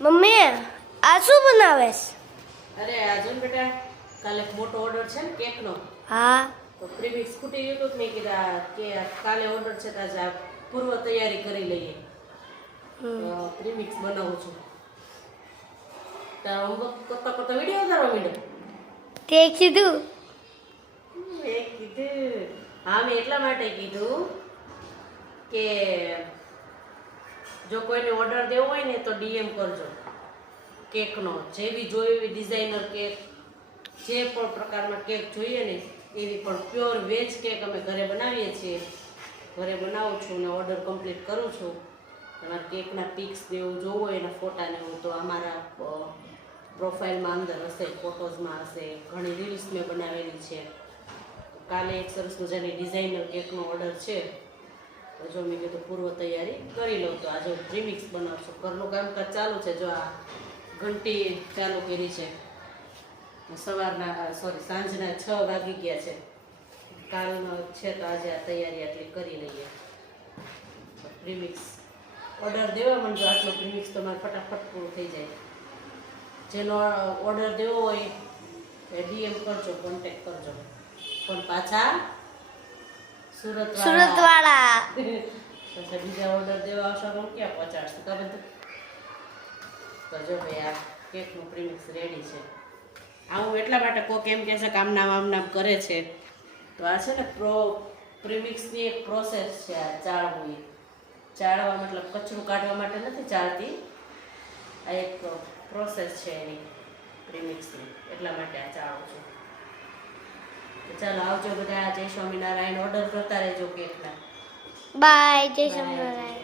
Mummy આ શું બનાવેસ? અરે આજુ બેટા કાલે એક મોટો ઓર્ડર છે ને કેકનો. હા તો પ્રીમિક્સ ખૂટી ગયું તો મેં કીધા કે કાલે ઓર્ડર છે તો આજે આ પૂર્વ તૈયારી કરી લઈએ. તો પ્રીમિક્સ બનાવું છું. તો હોમવર્ક કરતા કરતા વિડીયો ઉતારવા માંડ્યો. તે કીધું મેં કીધું હા મેં એટલા માટે કીધું કે જો કોઈને ઓર્ડર દેવો હોય ને તો ડીએમ કરજો કેકનો. જેવી જોઈએ એવી ડિઝાઇનર કેક, જે પણ પ્રકારના કેક જોઈએ ને એવી પણ પ્યોર વેજ કેક અમે ઘરે બનાવીએ છીએ. ઘરે બનાવું છું ને ઓર્ડર કમ્પ્લીટ કરું છું. તમારે કેકના પિક્સ ને એવું જોવું હોય એના ફોટા ને એવું તો અમારા પ્રોફાઇલમાં અંદર હશે, ફોટોઝમાં હશે. ઘણી રીલ્સ મેં બનાવેલી છે. કાલે એક સરસ મજાની ડિઝાઇનર કેકનો ઓર્ડર છે. તો જો મેં કીધું પૂર્વ તૈયારી કરી લઉં. તો આજે પ્રીમિક્સ બનાવશું. ઘરનું કામકાજ ચાલુ છે. જો આ ઘંટી ચાલુ કરી છે. સાંજના 6 વાગી ગયા છે. કાલનો છે તો આજે આ તૈયારી આટલી કરી લઈએ. પ્રીમિક્સ ઓર્ડર દેવા માંડજો. આટલો પ્રીમિક્સ તો મારે ફટાફટ પૂરું થઈ જાય. જેનો ઓર્ડર દેવો હોય એ ડીએમ કરજો, કોન્ટેક્ટ કરજો. પણ પાછા સુરત વાળા પછી બીજા ઓર્ડર દેવા આવશે તો ક્યાં પહોંચાડશે ખબર તો. તો જો ભાઈ આ કેકનું પ્રીમિક્સ રેડી છે. આવું એટલા માટે કોક એમ કહે છે કે આમ નામ કરે છે. તો આ છે ને પ્રીમિક્સની એક પ્રોસેસ છે. આ ચાળવું એ ચાળવા મતલબ કચરું કાઢવા માટે નથી ચાળતી. આ એક પ્રોસેસ છે એની પ્રીમિક્સની. એટલા માટે આ ચાળું છું. તો ચાલો આવજો બધા. જય સ્વામિનારાયણ. ઓર્ડર કરતા રહેજો કેકના. બાય. જય સ્વામિનારાયણ.